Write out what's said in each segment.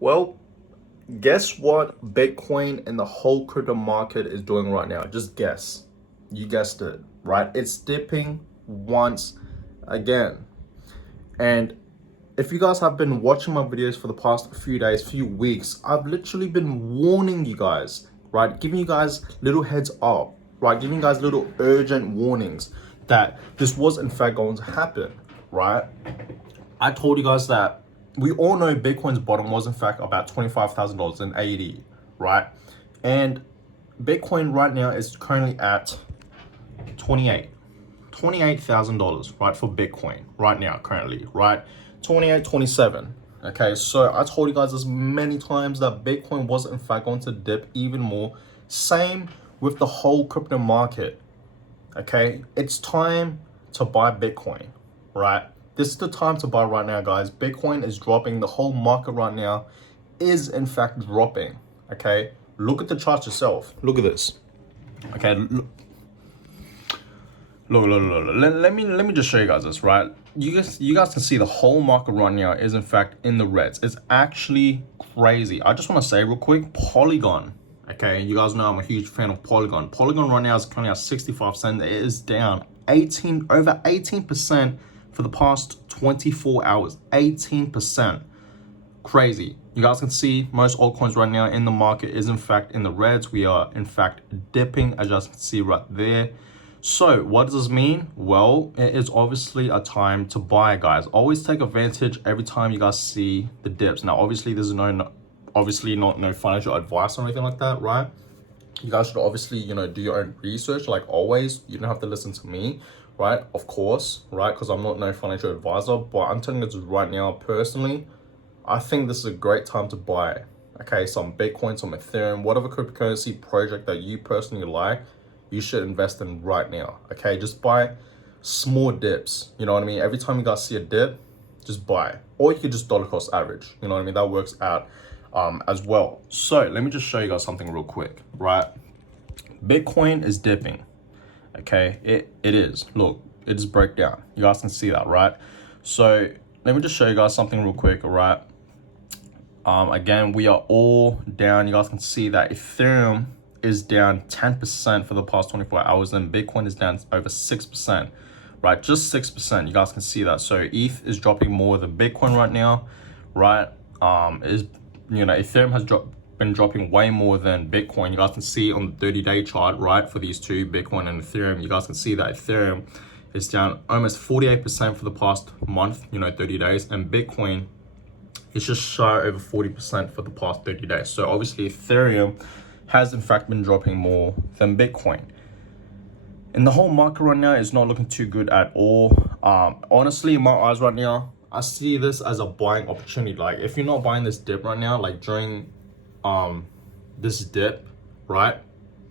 Well, guess what Bitcoin and the whole crypto market is doing right now? Just guess. You guessed it, right? It's dipping once again. And if you guys have been watching my videos for the past few days, few weeks, I've literally been warning you guys, right? Giving you guys little heads up, right? Giving you guys little urgent warnings that this was in fact going to happen, right? I told you guys that we all know Bitcoin's bottom was in fact about $25,000 in AUD, right? And Bitcoin right now is currently at 28,000 dollars, right, for Bitcoin right now, currently, right? 28, 27. Okay, so I told you guys as many times that Bitcoin was in fact going to dip even more. Same with the whole crypto market. Okay, it's time to buy Bitcoin, right? This is the time to buy right now, guys. Bitcoin is dropping. The whole market right now is in fact dropping. Okay, look at the chart yourself. Look at this. Okay, look. Let me just show you guys this, right? You guys can see the whole market right now is in fact in the reds. It's actually crazy. I just want to say real quick, Polygon. Okay, you guys know I'm a huge fan of Polygon. Polygon right now is currently at 65 cents. It is down over 18% for the past 24 hours. 18%. Crazy. You guys can see most altcoins right now in the market is in fact in the reds. We are in fact dipping, as you guys can see right there. So what does this mean? Well, it is obviously a time to buy, guys. Always take advantage every time you guys see the dips. Now, obviously, there's obviously not no financial advice or anything like that, right? You guys should obviously, do your own research. Like always, you don't have to listen to me, right? Of course, right? Because I'm not no financial advisor, but I'm telling you this right now, personally, I think this is a great time to buy. Okay, some Bitcoin, some Ethereum, whatever cryptocurrency project that you personally like, you should invest in right now. Okay, just buy small dips. You know what I mean? Every time you guys see a dip, just buy. Or you could just dollar cost average. You know what I mean? That works out as well. So let me just show you guys something real quick, right? Bitcoin is dipping. Okay, it is. Look, it is breakdown. You guys can see that, right? So let me just show you guys something real quick, all right? Again, we are all down. You guys can see that Ethereum is down 10% for the past 24 hours, and Bitcoin is down over 6%, right? Just 6%. You guys can see that. So ETH is dropping more than Bitcoin right now, right? Ethereum has been dropping way more than Bitcoin. You guys can see on the 30-day chart, right? For these two, Bitcoin and Ethereum, you guys can see that Ethereum is down almost 48% for the past month, 30 days, and Bitcoin it's just shy over 40% for the past 30 days. So obviously Ethereum has in fact been dropping more than Bitcoin. And the whole market right now is not looking too good at all. Honestly, in my eyes right now, I see this as a buying opportunity. Like if you're not buying this dip right now, like during this dip, right?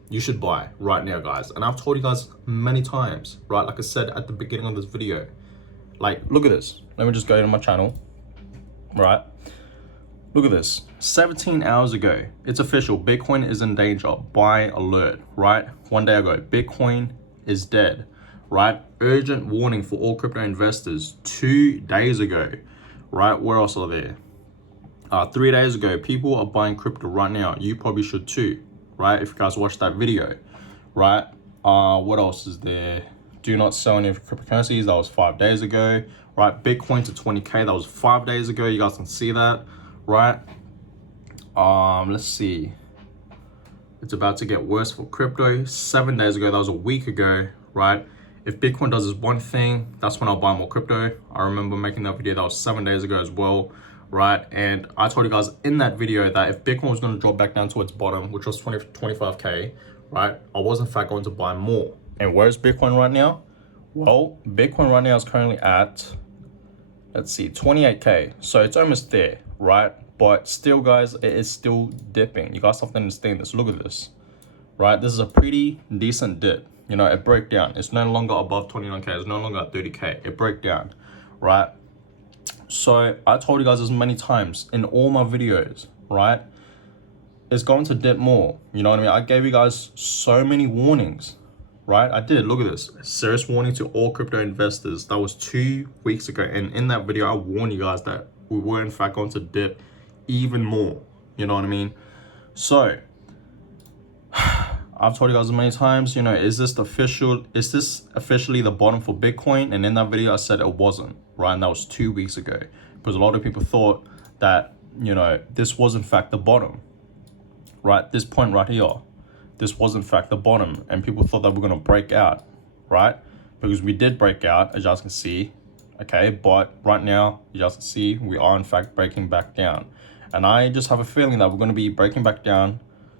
You should buy right now, guys. And I've told you guys many times, right? Like I said at the beginning of this video, like look at this. Let me just go to my channel, right? Look at this. 17 hours ago, it's official. Bitcoin is in danger. Buy alert, right? 1 day ago, Bitcoin is dead, right? Urgent warning for all crypto investors. 2 days ago, right? Where else are there? 3 days ago, people are buying crypto right now. You probably should too, right? If you guys watched that video, right? What else is there? Do not sell any cryptocurrencies. That was 5 days ago, right? Bitcoin to 20K. That was 5 days ago. You guys can see that, right? Let's see. It's about to get worse for crypto. 7 days ago. That was a week ago, right? If Bitcoin does this one thing, that's when I'll buy more crypto. I remember making that video. That was 7 days ago as well, right? And I told you guys in that video that if Bitcoin was going to drop back down to its bottom, which was 25K, right? I was in fact going to buy more. And where's Bitcoin right now? Well, Bitcoin right now is currently at, let's see, 28K. So it's almost there, right? But still, guys, it is still dipping. You guys have to understand this. Look at this, right? This is a pretty decent dip. It broke down. It's no longer above 29K. It's no longer at 30K. It broke down, right? So I told you guys as many times in all my videos, right? It's going to dip more. You know what I mean? I gave you guys so many warnings, right? I did. Look at this. Serious warning to all crypto investors. That was 2 weeks ago. And in that video, I warned you guys that we were in fact going to dip even more. You know what I mean? So I've told you guys many times, is this officially the bottom for Bitcoin? And in that video I said it wasn't, right? And that was 2 weeks ago, because a lot of people thought that, this was in fact the bottom, right? This point right here, this was in fact the bottom, and people thought that we're going to break out, right? Because we did break out, as you guys can see, okay? But right now, you guys can see, we are in fact breaking back down. And I just have a feeling that we're going to be breaking back down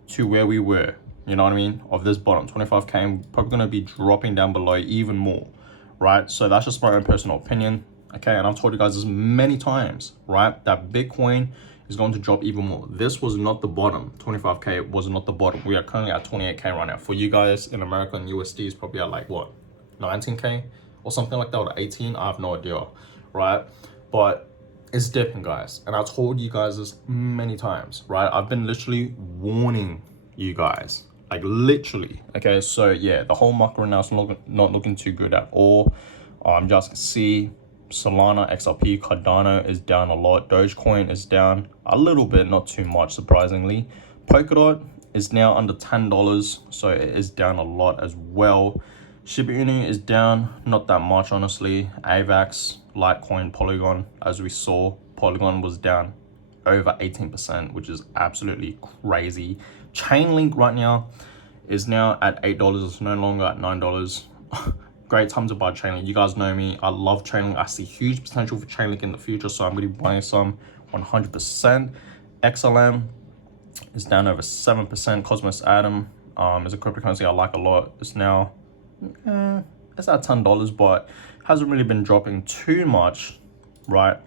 to where we were, you know what I mean, of this bottom, 25K, and probably going to be dropping down below even more, right? So that's just my own personal opinion, okay? And I've told you guys this many times, right, that Bitcoin is going to drop even more. This was not the bottom. 25K was not the bottom. We are currently at 28K right now. For you guys in America, and USD is probably at like what, 19K or something like that, or 18, I have no idea, right? But it's dipping, guys, and I told you guys this many times, right? I've been literally warning you guys, like literally, okay? So yeah, the whole market right now is not looking too good at all. Just can see Solana, XRP, Cardano is down a lot. Dogecoin is down a little bit, not too much, surprisingly. Polkadot is now under $10, so it is down a lot as well. Shiba Inu is down, not that much, honestly. AVAX, Litecoin, Polygon, as we saw, Polygon was down over 18%, which is absolutely crazy. Chainlink right now is now at $8. It's no longer at $9. Great time to buy Chainlink. You guys know me. I love Chainlink. I see huge potential for Chainlink in the future, so I'm going to be buying some 100%. XLM is down over 7%. Cosmos Atom is a cryptocurrency I like a lot. It's now, it's at $10, but hasn't really been dropping too much, right?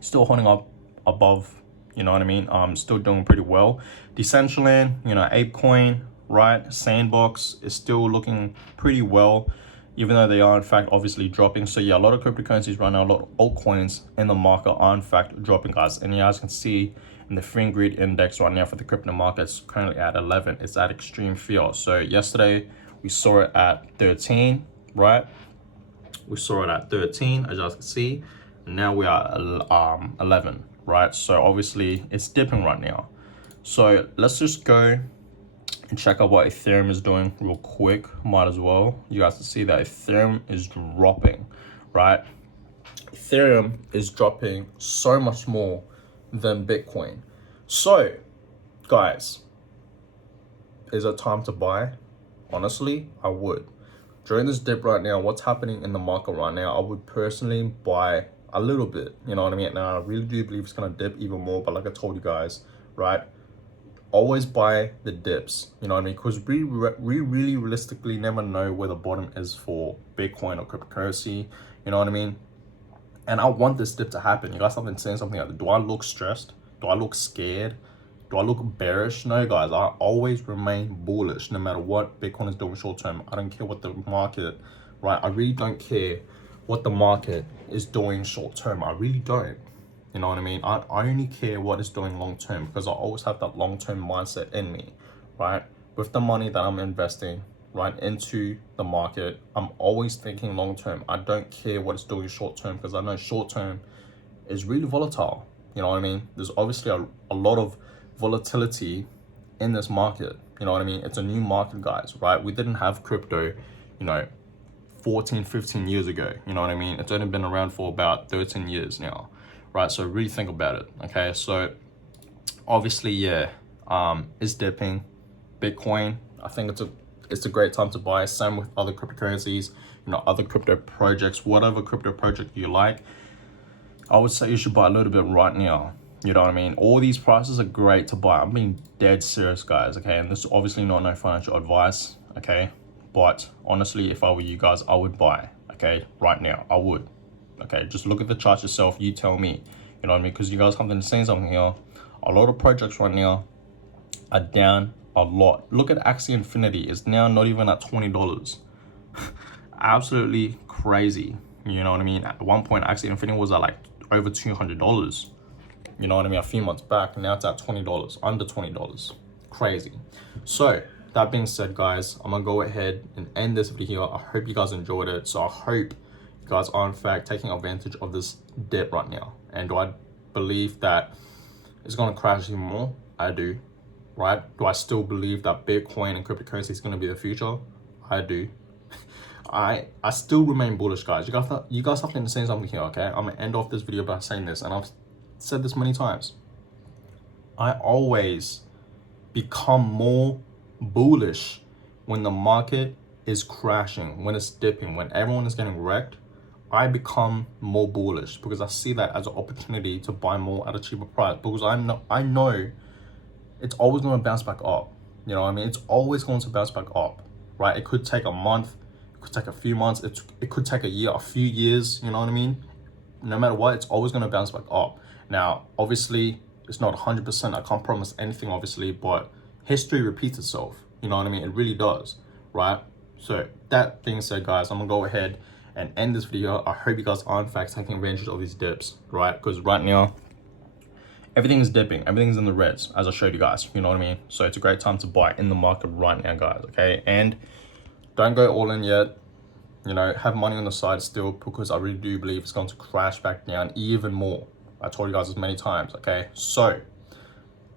Still holding up above, you know what I mean? Still doing pretty well. Decentraland, ApeCoin, right? Sandbox is still looking pretty well, even though they are in fact obviously dropping. So yeah, a lot of cryptocurrencies right now, a lot of altcoins in the market are in fact dropping, guys. And you guys can see in the Fear and Greed index right now for the crypto markets, currently at 11. It's at extreme fear. So yesterday we saw it at 13, right? We saw it at 13, as you guys can see. And now we are 11, right? So obviously it's dipping right now. So let's just go and check out what Ethereum is doing real quick. Might as well. You guys can see that Ethereum is dropping, right? Ethereum is dropping so much more than Bitcoin. So guys, is it time to buy? Honestly, I would. During this dip right now, what's happening in the market right now, I would personally buy a little bit, you know what I mean? Now, I really do believe it's going to dip even more, but like I told you guys, right? Always buy the dips, you know what I mean? Because we really realistically never know where the bottom is for Bitcoin or cryptocurrency, you know what I mean? And I want this dip to happen. You guys have been saying something like, do I look stressed? Do I look scared? Do I look bearish? No, guys, I always remain bullish no matter what Bitcoin is doing short term. I don't care what the market, right? I really don't care what the market is doing short term. I really don't. You know what I mean? I only care what it's doing long term, because I always have that long term mindset in me, right? With the money that I'm investing right into the market, I'm always thinking long term. I don't care what it's doing short term, because I know short term is really volatile. You know what I mean? There's obviously a lot of volatility in this market. You know what I mean? It's a new market, guys, right? We didn't have crypto, 14, 15 years ago. You know what I mean? It's only been around for about 13 years now, right? So really think about it, okay? So obviously, yeah, it's dipping. Bitcoin, I think it's a great time to buy. Same with other cryptocurrencies, other crypto projects, whatever crypto project you like. I would say you should buy a little bit right now. You know what I mean? All these prices are great to buy. I'm being dead serious, guys, okay? And this is obviously not no financial advice, okay? But honestly, if I were you guys, I would buy, okay? Right now, I would, okay? Just look at the chart yourself. You tell me, you know what I mean? Because you guys have been saying something here. A lot of projects right now are down a lot. Look at Axie Infinity. It's now not even at $20. Absolutely crazy. You know what I mean? At one point, Axie Infinity was at like over $200. You know what I mean? A few months back, now it's at $20, under $20. Crazy. So that being said, guys, I'm gonna go ahead and end this video here. I hope you guys enjoyed it. So I hope you guys are in fact taking advantage of this dip right now. And do I believe that It's gonna crash even more. I do, right? Do I still believe that Bitcoin and cryptocurrency is gonna be the future? I do. I still remain bullish, guys. You guys have to understand something here, okay? I'm gonna end off this video by saying this, and I've said this many times. I always become more bullish when the market is crashing, when it's dipping, when everyone is getting wrecked. I become more bullish because I see that as an opportunity to buy more at a cheaper price, because I know it's always going to bounce back up. You know what I mean? It's always going to bounce back up, right? It could take a month, it could take a few months, it could take a year, a few years, you know what I mean? No matter what, it's always going to bounce back up. Now, obviously, it's not 100%. I can't promise anything, obviously, but history repeats itself. You know what I mean? It really does, right? So that being said, guys, I'm going to go ahead and end this video. I hope you guys are, in fact, taking advantage of these dips, right? Because right now, everything is dipping. Everything's in the reds, as I showed you guys. You know what I mean? So it's a great time to buy in the market right now, guys, okay? And don't go all in yet. You know, have money on the side still, because I really do believe it's going to crash back down even more. I told you guys this many times, okay? So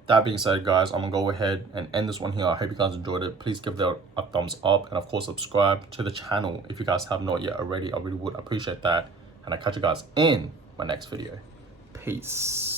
that being said, guys, I'm gonna go ahead and end this one here. I hope you guys enjoyed it. Please give it a thumbs up, and of course subscribe to the channel if you guys have not yet already. I really would appreciate that, and I catch you guys in my next video. Peace.